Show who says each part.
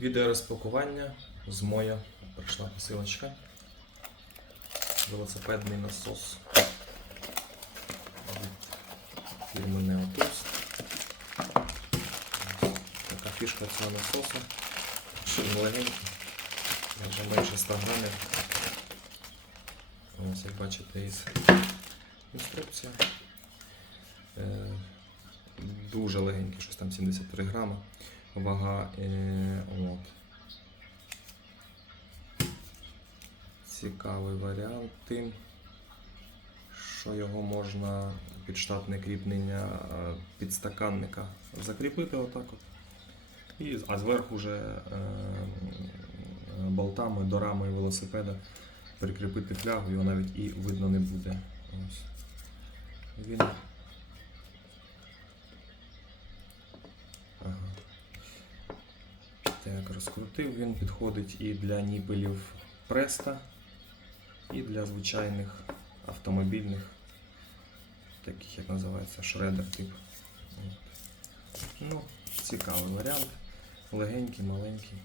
Speaker 1: Відео розпакування з моя прийшла посилочка. Велосипедний насос від фірми Neotus. Така фішка цього насосу. Що він легенький, майже менше 100 грамів. Ось як бачите із інструкція. Е, Дуже легенький, щось там 73 грами. Вага. Е, от. Цікавий варіант тим, що його можна під штатне кріплення е, підстаканника закріпити отак от. І, а зверху вже е, болтами до рами велосипеда прикріпити флягу, його навіть і видно не буде. Ось. Він. Так, розкрутив він, підходить і для ніпелів Преста, і для звичайних автомобільних, таких як називається, шредер тип. Ну, цікавий варіант. Легенький, маленький.